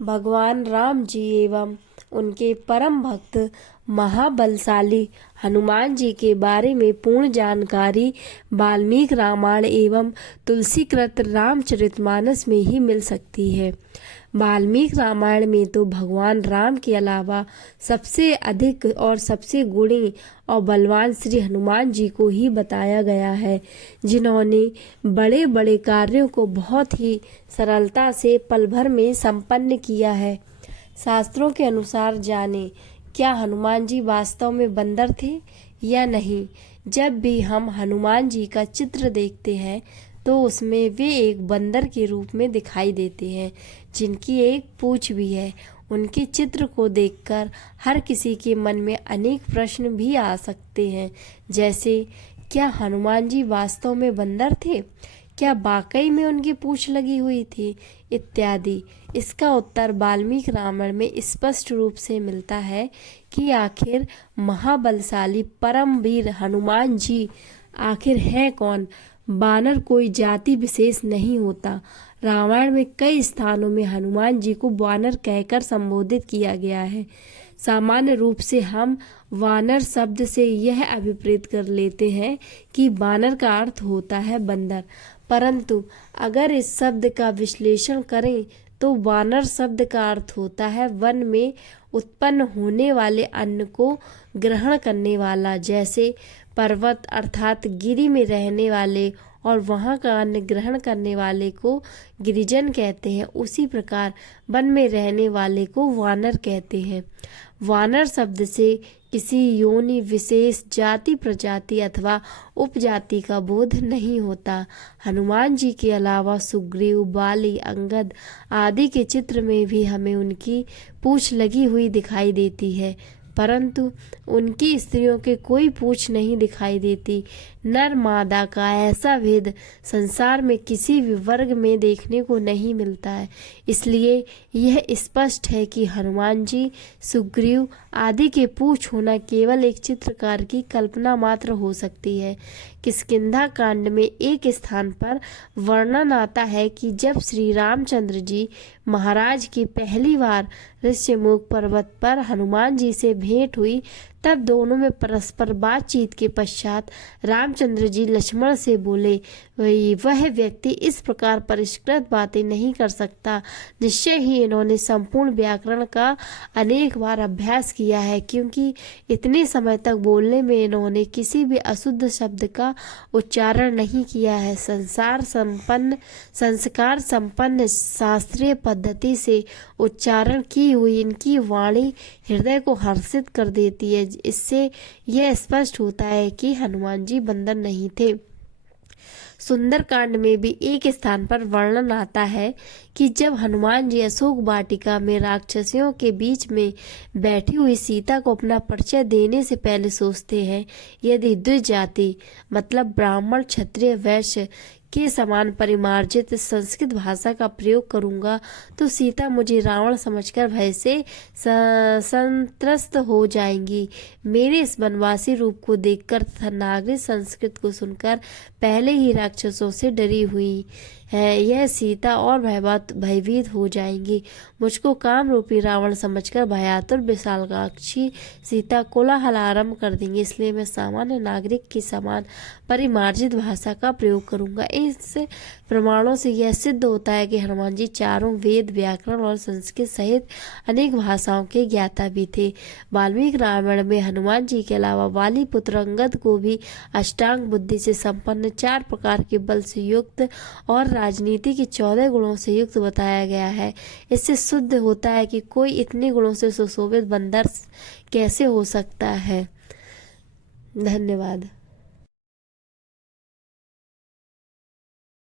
भगवान राम जी एवं उनके परम भक्त महाबलशाली हनुमान जी के बारे में पूर्ण जानकारी वाल्मीकि रामायण एवं तुलसीकृत रामचरितमानस में ही मिल सकती है। वाल्मीकि रामायण में तो भगवान राम के अलावा सबसे अधिक और सबसे गुणी और बलवान श्री हनुमान जी को ही बताया गया है, जिन्होंने बड़े बड़े कार्यों को बहुत ही सरलता से पल भर में संपन्न किया है। शास्त्रों के अनुसार जाने क्या हनुमान जी वास्तव में बंदर थे या नहीं। जब भी हम हनुमान जी का चित्र देखते हैं तो उसमें वे एक बंदर के रूप में दिखाई देते हैं, जिनकी एक पूंछ भी है। उनके चित्र को देखकर हर किसी के मन में अनेक प्रश्न भी आ सकते हैं, जैसे क्या हनुमान जी वास्तव में बंदर थे, क्या वाकई में उनकी पूंछ लगी हुई थी, इत्यादि। इसका उत्तर वाल्मीकि रामायण में स्पष्ट रूप से मिलता है कि आखिर महाबलशाली परम वीर हनुमान जी आखिर है कौन। बानर कोई जाति विशेष नहीं होता। रामायण में कई स्थानों में हनुमान जी को वानर कहकर संबोधित किया गया है। सामान्य रूप से हम वानर शब्द से यह अभिप्रेत कर लेते हैं कि वानर का अर्थ होता है बंदर, परंतु अगर इस शब्द का विश्लेषण करें तो वानर शब्द का अर्थ होता है वन में उत्पन्न होने वाले अन्न को ग्रहण करने वाला। जैसे पर्वत अर्थात गिरि में रहने वाले और वहाँ का अन्न ग्रहण करने वाले को गिरिजन कहते हैं, उसी प्रकार वन में रहने वाले को वानर कहते हैं। वानर शब्द से किसी योनि विशेष जाति प्रजाति अथवा उपजाति का बोध नहीं होता। हनुमान जी के अलावा सुग्रीव, बाली, अंगद आदि के चित्र में भी हमें उनकी पूंछ लगी हुई दिखाई देती है, परंतु उनकी स्त्रियों के कोई पूंछ नहीं दिखाई देती। नर मादा का ऐसा भेद संसार में किसी भी वर्ग में देखने को नहीं मिलता है। इसलिए यह स्पष्ट है कि हनुमान जी, सुग्रीव आदि के पूंछ होना केवल एक चित्रकार की कल्पना मात्र हो सकती है। किष्किंधा कांड में एक स्थान पर वर्णन आता है कि जब श्री रामचंद्र जी महाराज की पहली बार ऋष्यमुख पर्वत पर हनुमान जी से भेंट हुई, तब दोनों में परस्पर बातचीत के पश्चात रामचंद्र जी लक्ष्मण से बोले, वह व्यक्ति इस प्रकार परिष्कृत बातें नहीं कर सकता। निश्चय ही इन्होंने संपूर्ण व्याकरण का अनेक बार अभ्यास किया है, क्योंकि इतने समय तक बोलने में इन्होंने किसी भी अशुद्ध शब्द का उच्चारण नहीं किया है। संस्कार संपन्न शास्त्रीय पद्धति से उच्चारण की हुई इनकी वाणी हृदय को हर्षित कर देती है। इससे यह स्पष्ट होता है कि हनुमान जी बंदर नहीं थे। सुंदरकांड में भी एक स्थान पर वर्णन आता है कि जब हनुमान जी अशोक वाटिका में राक्षसियों के बीच में बैठी हुई सीता को अपना परिचय देने से पहले सोचते हैं, यदि द्विजाति मतलब ब्राह्मण, क्षत्रिय, वैश्य के समान परिमार्जित संस्कृत भाषा का प्रयोग करूंगा तो सीता मुझे रावण समझकर भय से संत्रस्त हो जाएंगी। मेरे इस वनवासी रूप को देखकर तथा नागरिक संस्कृत को सुनकर पहले ही राक्षसों से डरी हुई है यह सीता और भयभीत हो जाएंगी। मुझको काम रूपी रावण समझकर भयातुर विशालाक्षी सीता कोलाहल आरंभ कर देंगे। इसलिए मैं सामान्य नागरिक की समान परिमार्जित भाषा का प्रयोग करूंगा। इस प्रमाणों से यह सिद्ध होता है कि हनुमान जी चारों वेद, व्याकरण और संस्कृत सहित अनेक भाषाओं के ज्ञाता भी थे। वाल्मीकि रामायण में हनुमान जी के अलावा वाली पुत्र अंगद को भी अष्टांग बुद्धि से संपन्न, 4 प्रकार के बल से युक्त और राजनीति के 14 गुणों से युक्त बताया गया है। इससे सिद्ध होता है कि कोई इतने गुणों से सुशोभित बंदर कैसे हो सकता है। धन्यवाद।